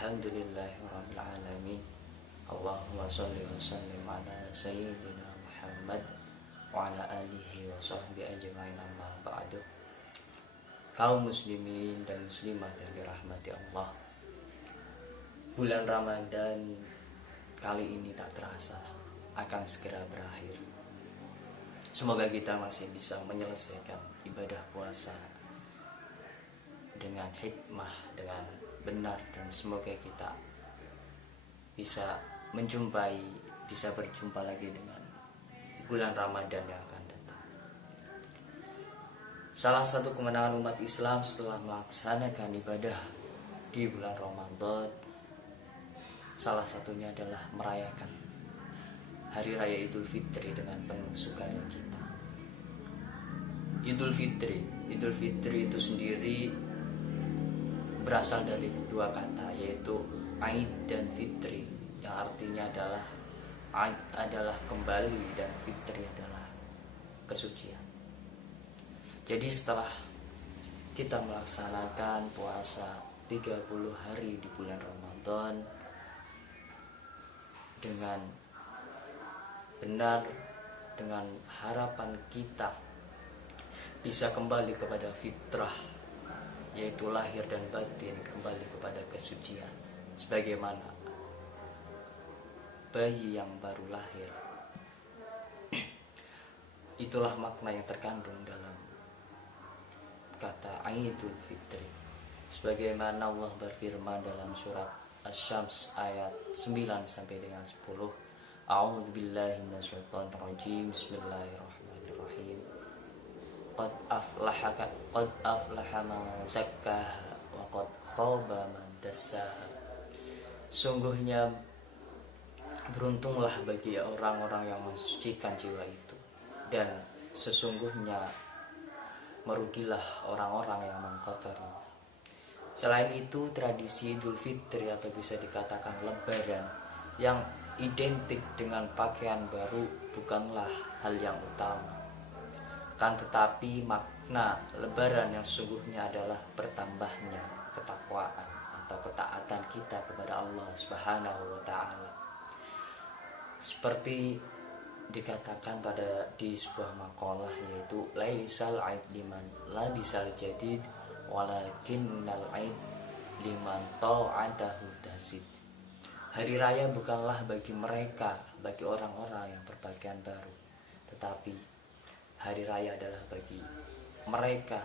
Alhamdulillahirrabbilalamin. Allahumma sholli wa sallim ala sayyidina Muhammad wa ala alihi wa sahbihi ajma'in, amma ba'du. Kaum muslimin dan muslimat yang dirahmati Allah, bulan Ramadan kali ini tak terasa akan segera berakhir. Semoga kita masih bisa menyelesaikan ibadah puasa dengan hikmah, dengan benar, dan semoga kita bisa berjumpa lagi dengan bulan Ramadan yang akan datang. Salah satu kemenangan umat Islam setelah melaksanakan ibadah di bulan Ramadan, salah satunya adalah merayakan Hari Raya Idul Fitri dengan penuh sukacita. Idul Fitri itu sendiri berasal dari dua kata, yaitu Aid dan Fitri, yang artinya adalah Aid adalah kembali dan Fitri adalah kesucian. Jadi setelah kita melaksanakan puasa 30 hari di bulan Ramadan dengan benar, dengan harapan kita bisa kembali kepada fitrah, yaitu lahir dan batin kembali kepada kesucian, sebagaimana bayi yang baru lahir. Itulah makna yang terkandung dalam kata Aidul Fitri, sebagaimana Allah berfirman dalam surat Asy-Syams ayat 9 sampai dengan 10. A'udzubillahi minasyaitonir rajim. Bismillahirrahmanirrahim. Qad aflaha man zakkaha wa qad khaba man dassaha. Sungguhnya beruntunglah bagi orang-orang yang mensucikan jiwa itu, dan sesungguhnya merugilah orang-orang yang mengkotorinya. Selain itu, tradisi Idul Fitri atau bisa dikatakan Lebaran yang identik dengan pakaian baru bukanlah hal yang utama. Kan tetapi makna Lebaran yang sesungguhnya adalah bertambahnya ketakwaan atau ketaatan kita kepada Allah Subhanahu wa taala. Seperti dikatakan di sebuah makalah, yaitu laisal aid liman labisal jadid walakinnal aid liman ta'atahu tazid. Hari raya bukanlah bagi orang-orang yang berpakaian baru, tetapi hari raya adalah bagi mereka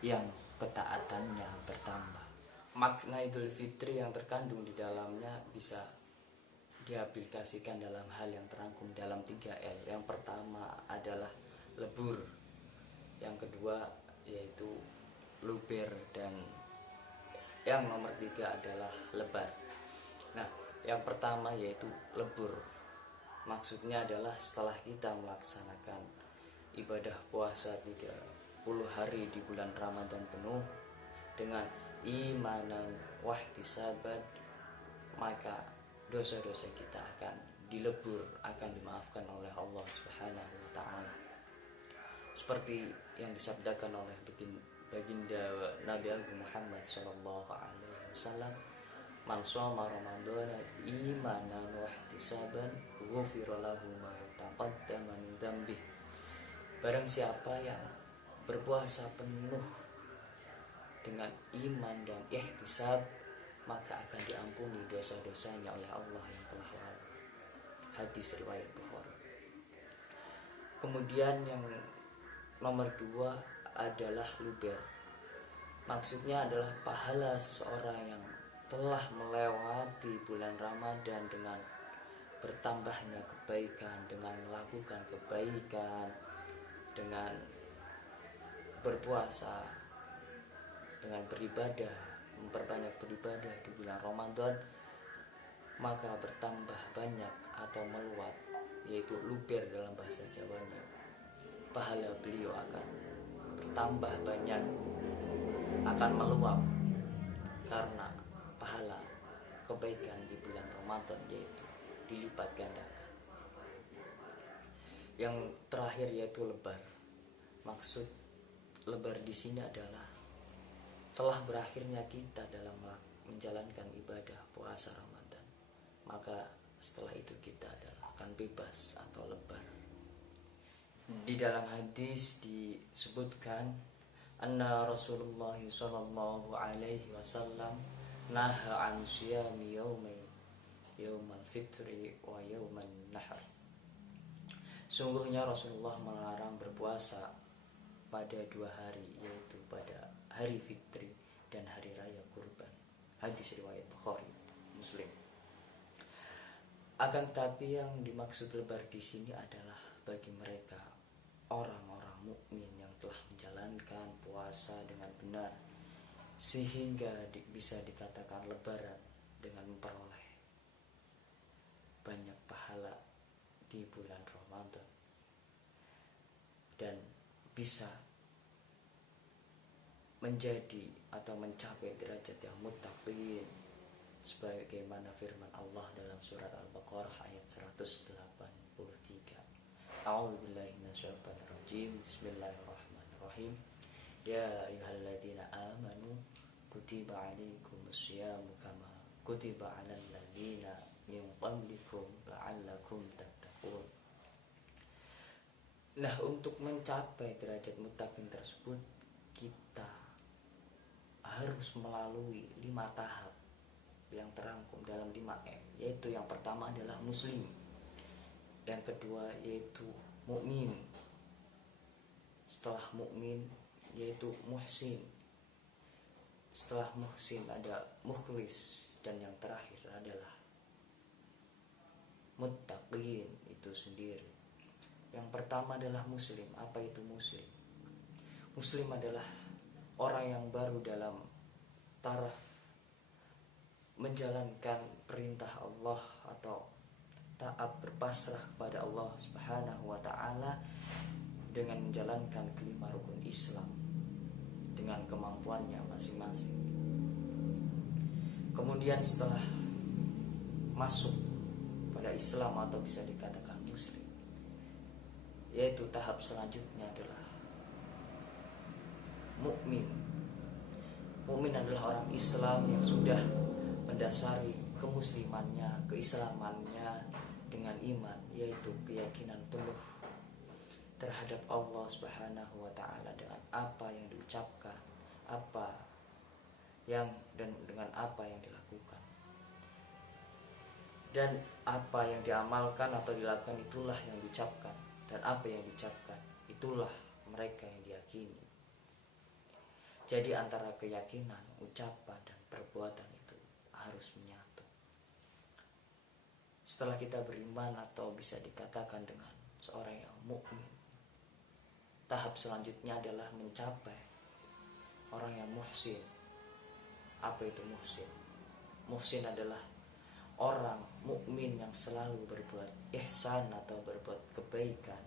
yang ketaatannya bertambah. Makna Idul Fitri yang terkandung di dalamnya bisa diaplikasikan dalam hal yang terangkum dalam 3L. Yang pertama adalah lebur, yang kedua yaitu luber, dan yang nomor 3 adalah lebar. Nah, yang pertama yaitu lebur, maksudnya adalah setelah kita melaksanakan ibadah puasa 30 hari di bulan Ramadan penuh dengan imanan wahtisaban, maka dosa-dosa kita akan dilebur, akan dimaafkan oleh Allah Subhanahu wa taala. Seperti yang disabdakan oleh baginda Nabi Agung Muhammad sallallahu alaihi wasallam, man shoma ramadhana imanan wahtisaban ghufira lahu ma taqaddama min dzambih. Barang siapa yang berpuasa penuh dengan iman dan ihtisab, maka akan diampuni dosa-dosanya oleh Allah yang telah lalu. Hadis riwayat Bukhari. Kemudian yang nomor 2 adalah luber. Maksudnya adalah pahala seseorang yang telah melewati bulan Ramadan dengan bertambahnya kebaikan, dengan melakukan kebaikan, dengan berpuasa, dengan beribadah, memperbanyak beribadah di bulan Ramadan, maka bertambah banyak atau meluap, yaitu luber dalam bahasa Jawanya. Pahala beliau akan bertambah banyak, akan meluap karena pahala kebaikan di bulan Ramadan, yaitu dilipat gandakan. Yang terakhir yaitu lebar. Maksud lebar di sini adalah telah berakhirnya kita dalam menjalankan ibadah puasa Ramadan, maka setelah itu kita adalah akan bebas atau lebar. Di dalam hadis disebutkan anna Rasulullah sallallahu alaihi wasallam naha an siyami yaumal fitri wa yauman nahr. Sungguhnya Rasulullah melarang berpuasa pada 2 hari, yaitu pada hari fitri dan hari raya kurban. Hadis riwayat Bukhari, Muslim. Akan tetapi yang dimaksud lebar di sini adalah bagi mereka orang-orang mukmin yang telah menjalankan puasa dengan benar, sehingga bisa dikatakan lebaran dengan memperoleh banyak pahala di bulan Ramadan dan bisa menjadi atau mencapai derajat yang muttaqin, sebagaimana firman Allah dalam surat Al-Baqarah ayat 183. A'udzubillahi minasyaitonir rajim. Bismillahirrahmanirrahim. Ya ayyuhalladzina amanu kutiba 'alaikumusyamu kama kutiba 'alal ladzina min qablikum la'allakum tattaqun. Nah, untuk mencapai derajat muttaqin tersebut kita harus melalui 5 tahap yang terangkum dalam 5M, yaitu yang pertama adalah muslim, yang kedua yaitu mukmin, setelah mukmin yaitu muhsin, setelah muhsin ada mukhlis, dan yang terakhir adalah muttaqin itu sendiri. Yang pertama adalah muslim. Apa itu muslim? Muslim adalah orang yang baru dalam taraf menjalankan perintah Allah atau taat berpasrah kepada Allah Subhanahu wa taala dengan menjalankan kelima rukun Islam dengan kemampuannya masing-masing. Kemudian setelah masuk pada Islam atau bisa dikatakan muslim, yaitu tahap selanjutnya adalah mukmin. Mukmin adalah orang Islam yang sudah mendasari kemuslimannya, keislamannya dengan iman, yaitu keyakinan penuh terhadap Allah Subhanahu wa taala dengan apa yang diucapkan, dan dengan apa yang dilakukan. Dan apa yang diamalkan atau dilakukan itulah yang diucapkan, dan apa yang diucapkan itulah mereka yang diyakini. Jadi antara keyakinan, ucapan, dan perbuatan itu harus menyatu. Setelah kita beriman atau bisa dikatakan dengan seorang yang mukmin, tahap selanjutnya adalah mencapai orang yang muhsin. Apa itu muhsin? Muhsin adalah orang mukmin yang selalu berbuat ihsan atau berbuat kebaikan,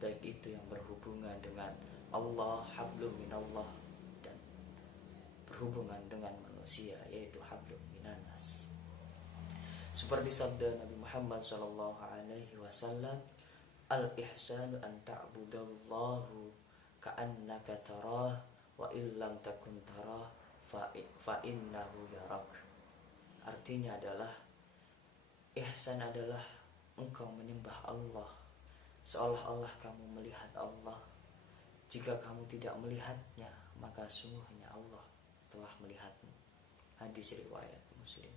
baik itu yang berhubungan dengan Allah, hablum minallah, dan berhubungan dengan manusia, yaitu hablum minannas. Seperti sabda Nabi Muhammad SAW, al-ihsanu an ta'budallahu ka'annaka tarah wa illam takun tarah fa innahu yarak. Artinya adalah ihsan adalah engkau menyembah Allah seolah-olah kamu melihat Allah. Jika kamu tidak melihatnya, maka sungguhnya Allah telah melihatmu. Hadis riwayat Muslim.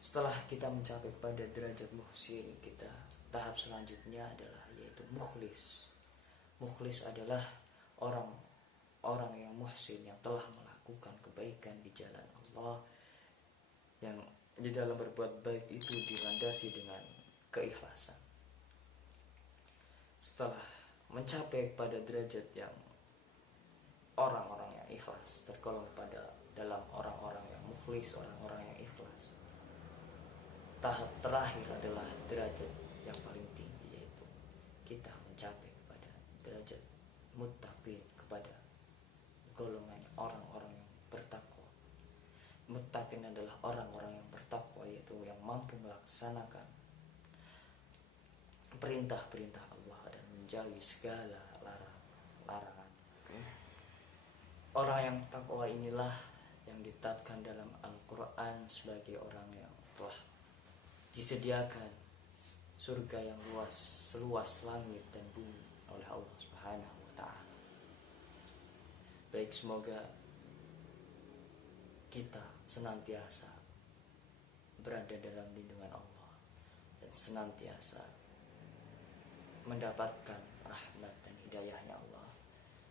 Setelah kita mencapai pada derajat muhsin, kita tahap selanjutnya adalah yaitu mukhlis. Mukhlis adalah orang yang muhsin, yang telah melakukan kebaikan di jalan Allah, yang di dalam berbuat baik itu dilandasi dengan keikhlasan. Setelah mencapai pada derajat yang orang-orang yang ikhlas, tergolong pada dalam orang-orang yang mukhlis, orang-orang yang ikhlas, tahap terakhir adalah derajat yang paling tinggi, yaitu kita mencapai kepada derajat muttaqin, kepada golongan orang-orang yang bertakwa. Muttaqin adalah orang-orang yang bertakwa, yaitu yang mampu melaksanakan perintah-perintah Allah dan menjauhi segala larangan. Orang yang takwa inilah yang ditetapkan dalam Al-Quran sebagai orang yang telah disediakan surga yang luas, seluas langit dan bumi oleh Allah Subhanahu wa Ta'ala. Baik, semoga kita senantiasa berada dalam lindungan Allah dan senantiasa mendapatkan rahmat dan hidayahnya Allah,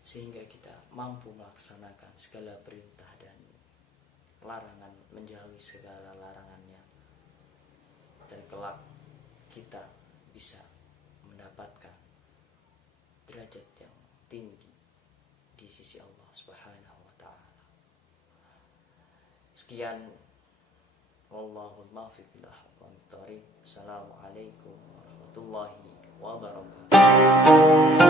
sehingga kita mampu melaksanakan segala perintah dan larangan, menjauhi segala larangannya, dan kelak kita bisa mendapatkan derajat yang tinggi di sisi Allah Subhanahu wa Ta'ala. Sekian, wallahul muwaffiq ila aqwamit thoriq. Assalamualaikum warahmatullahi wabarakatuh.